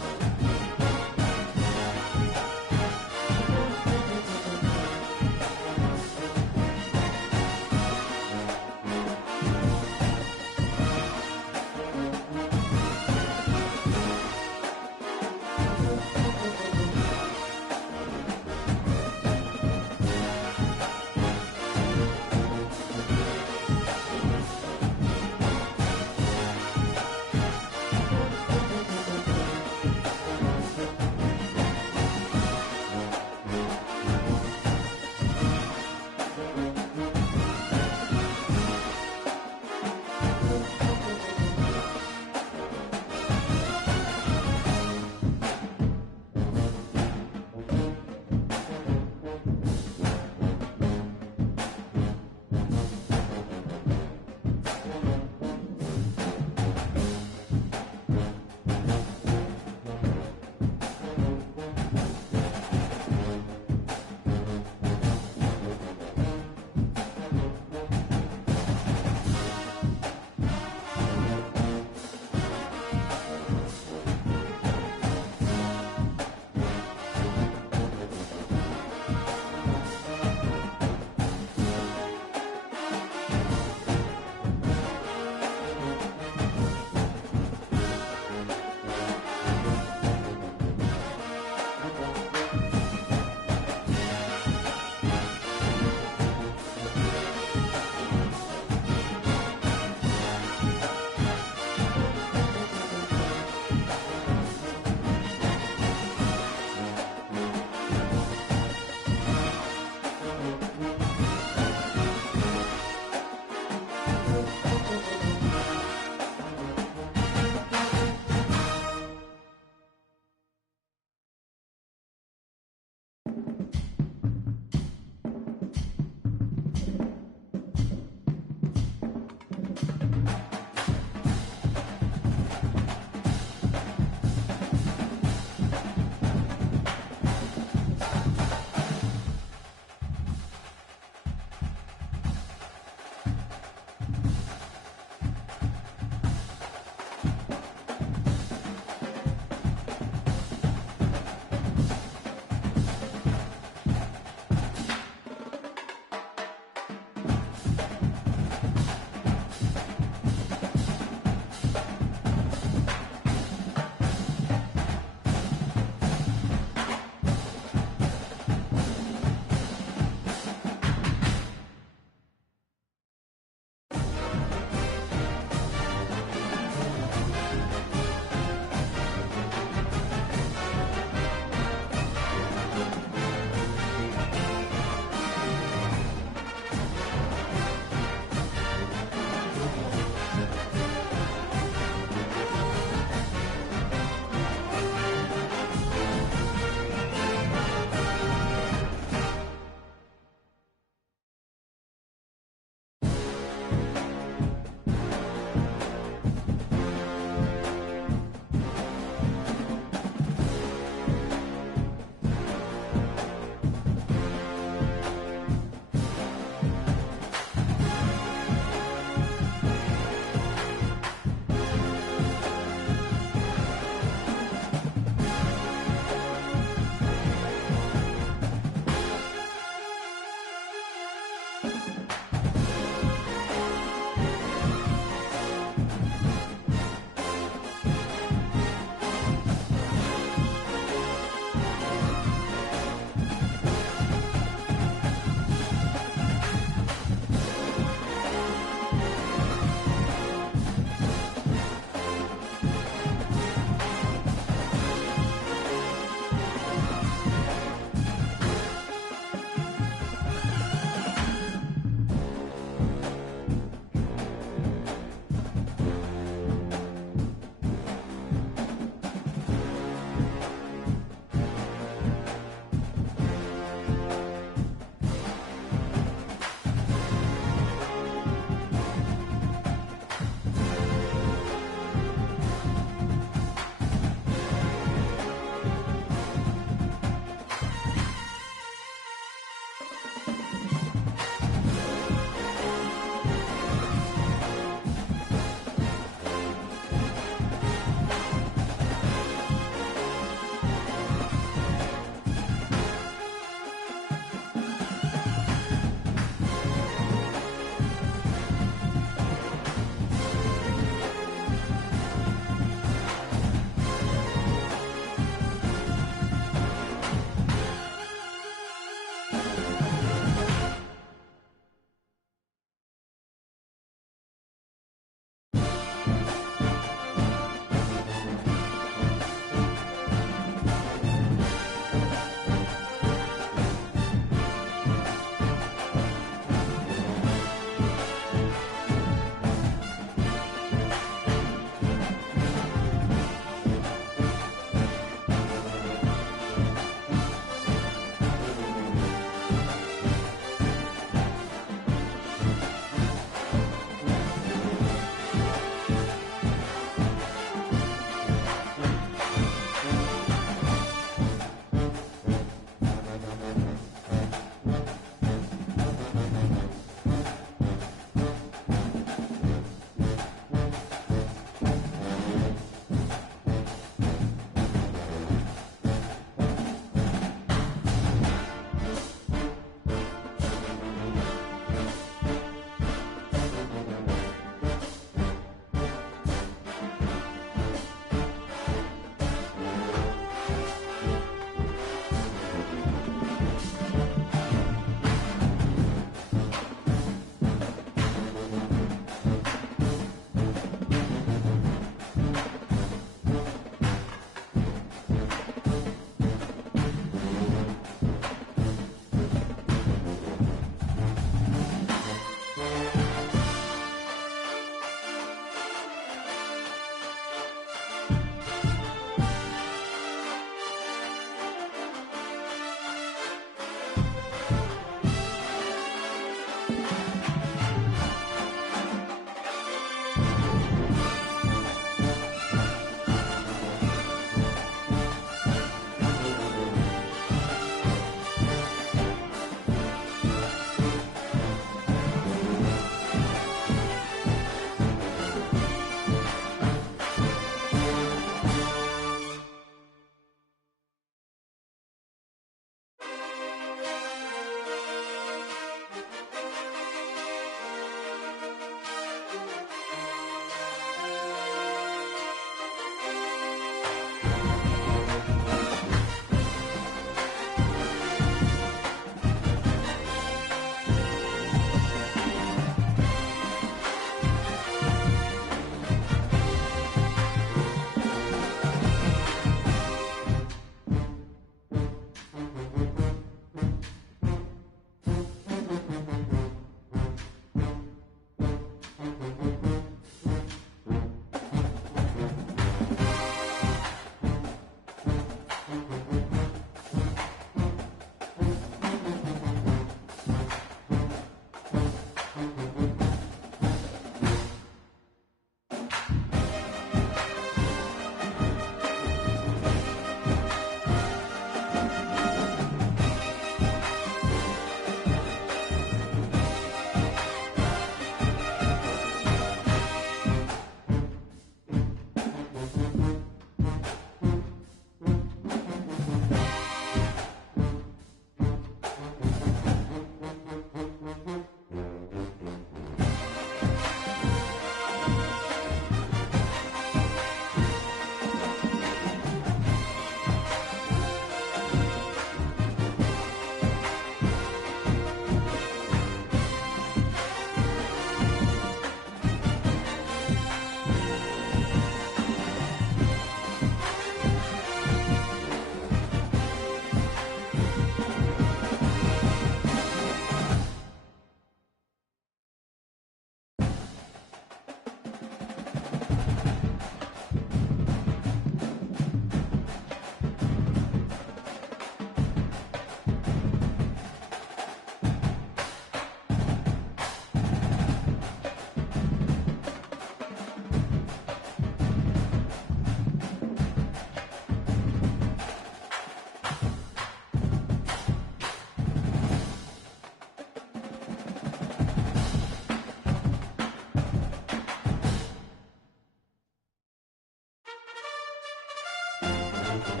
Thank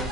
you.